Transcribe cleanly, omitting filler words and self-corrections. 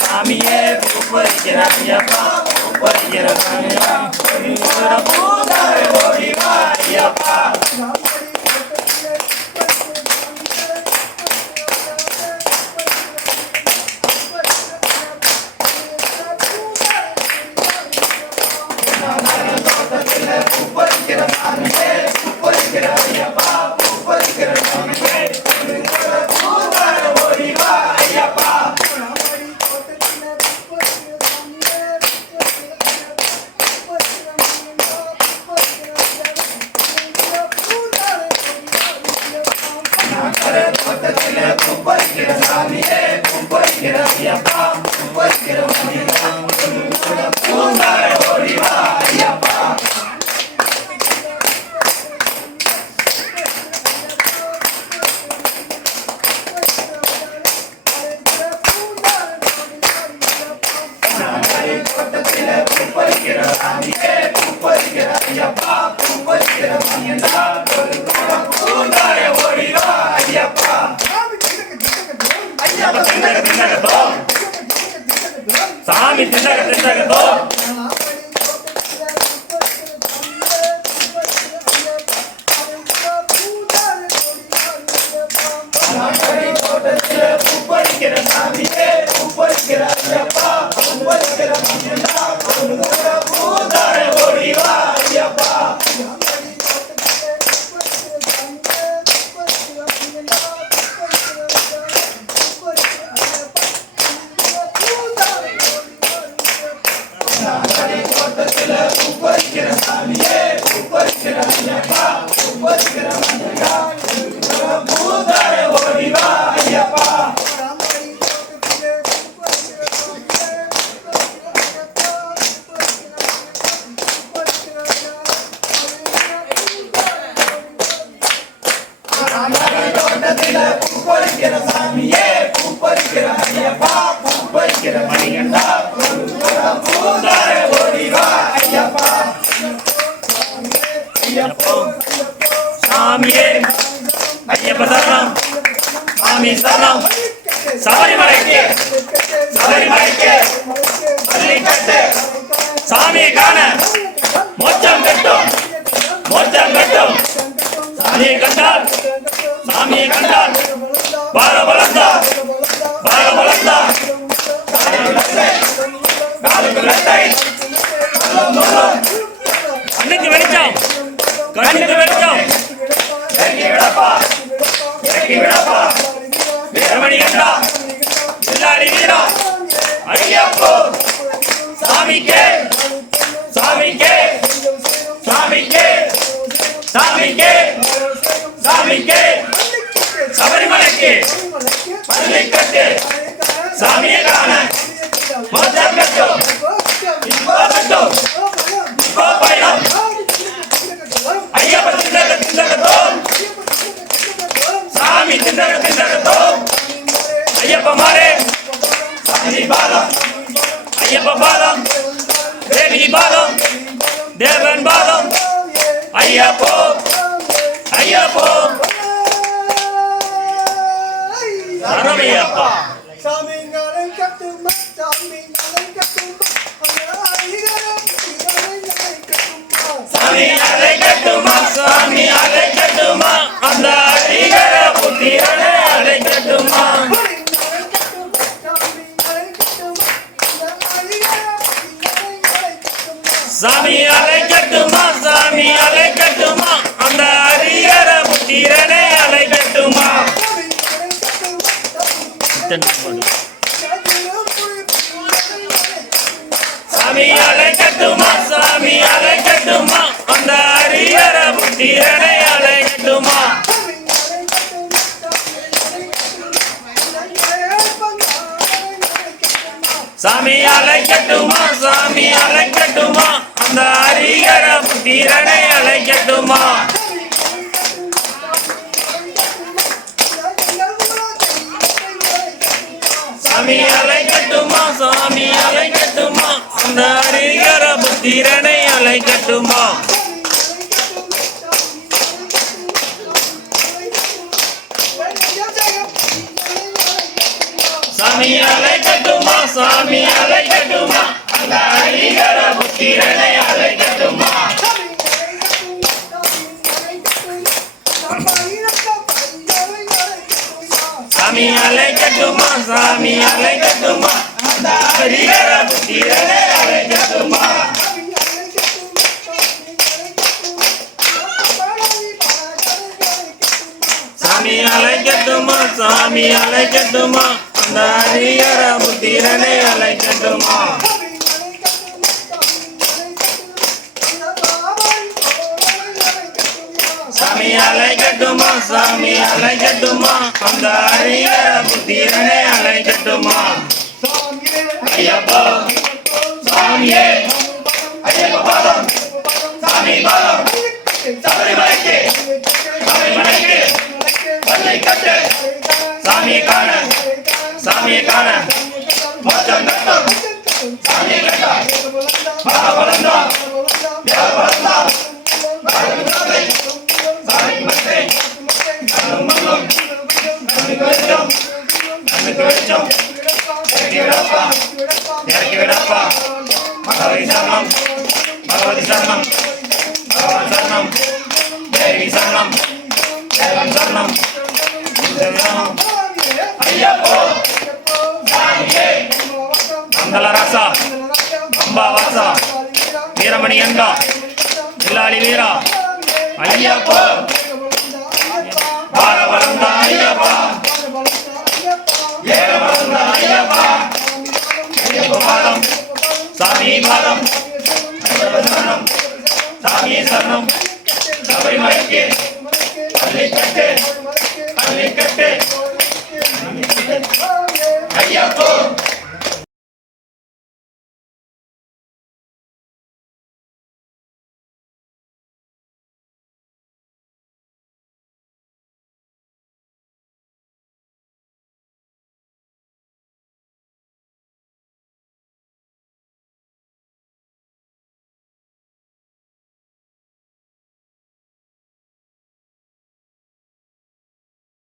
சாமியே பூப்பறிக்கிற ஐயப்பா பூப்பறிக்கிற சாமியா பூதாரை ஓடிவா ஐயப்பா பூப்பறிக்கிற சாமியே பூப்பறிக்கிற ஐயப்பா பூப்பறிக்கிற சாமியே பூதாரை ஓடிவா ஐயப்பா பூப்பறிக்கிற சாமியே பூப்பறிக்கிற ஐயப்பா பூப்பறிக்கிற பூந்தாரை ஓடிவா ஐயப்பா பூப்பறிக்கிற சாமியே பூப்பறிக்கிற ஐயப்பா பூப்பறிக்கிற பூந்தாரை ஓடிவா ஐயப்பா ஐயப்பா திண்டக திண்டகத்தோ சாமி திண்டக திண்டகத்தோ பூப்பறிக்கிற சாமியே பூப்பறிக்கிற ஐயப்பா பூப்பறிக்கிற பூந்தாரை ஓடிவா ஐயப்பா பூப்பறிக்கிற சாமியே பூப்பறிக்கிற ஐயப்பா பூப்பறிக்கிற பூந்தாரை ஓடிவா ஐயப்பா பூப்பறிக்கிற சாமியே பூப்பறிக்கிற ஐயப்பா பூப்பறிக்கிற மணிகண்டா பூந்தாரை ஓடிவா ஐயப்பா ஐயப்போ சாமியே ஐயப்ப சரணம் சாமி சரணம் சபரிமலைக்கு சபரிமலைக்கு பள்ளிக்கட்டு சாமியை காண மோட்சம் கட்டும் மோட்சம் கட்டும் சாமியை கண்டால் சாமியை கண்டால் பார வளர்ந்தா காலுக்கு வெட்டை கண்ணுக்கு வெளிச்சம் கண்ணுக்கு வெளிச்சம் இறக்கி விடப்பா வீரமணி கண்டா பிள்ளாடி வீரா ஐயப்போ சாமிக்கே சாமிக்கே சாமிக்கே சாமிக்கே சாமிக்கே சபரிமலைக்கு பள்ளிக்கட்டு சாமியை காண மோட்சம் கட்டும் இப்போ பயணம் ஐயப்ப திண்டக திண்டகத்தோ சாமி திண்டக திண்டகத்தோ ஐயப்ப மாறே சாமி பாதம் ஐயப்ப பாதம் தேவி பாதம் தேவன் பாதம் ஐயப்போ ஐயப்போ சரணமையப்பா சாமிங்களை கட்டுமா சாமி அலை கட்டுமா சாமி அலை கட்டுமா அந்த அடிகர புத்திரனை அலை கட்டுமா சாமி அலை கட்டுமா சாமி அலை கட்டுமா அந்த அடிகர புத்திரனை அலை கட்டுமா சாமி அலை கட்டுமா சாமி அலை கட்டுமா அந்த அரியர புத்திரனை அலை கட்டுமா சாமி அலை கட்டுமா சாமி அலை கட்டுமா அந்த அரியர புத்திரனை அலை கட்டுமா புத்திரனை அழைக்கட்டுமா சாமி அழைக்கட்டுமா சாமி அழைக்கட்டுமா அந்த ஹரிஹர புத்திரனை அழைக்கட்டுமா சாமி அழைக்கட்டுமா சாமி அழைக்கட்டுமா அந்த ஹரிஹர புத்திரனை அழைக்கட்டுமா சாமி அழைக்கட்டுமா சாமி அழைக்கட்டுமா அந்த ஹரிஹர புத்திரனை அழைக்கட்டுமா சாமி அழைக்கட்டுமா சாமி அழைக்கட்டுமா அந்த ஹரிஹர புத்திரனை அழைக்கட்டுமா ஐயப்பா சாமியே ஐயப்ப பாதம் சாமி பாதம் சபரிமலைக்கு சபரிமலைக்கு பள்ளி கட்டு சாமியை காண சாமியை காண மோட்சம் கட்டும் சாமியை கட்டா பலந்தா பலந்தா சாமிக்கு மத்தை மல்லும் கண்ணுக்கு வெளிச்சம் கண்ணுக்கு வெளிச்சம் இறக்கி விடப்பா பகவதி சரணம் பகவதி சரணம் பகவான் சரணம் தேவி சரணம் தேவன் சரணம் சரணம் ஐயப்போ சாமியே மங்களராசா அம்பாவாசா வீரமணி அண்டா வில்லாளி வீரா ஐயப்போ பாரவளந்தா ஐயப்பா ஏகவளந்தா ஐயப்பா ஐயப்ப பாதம் சாமி பாதம் சரணம் சாமி சரணம் சபரிமலைக்கு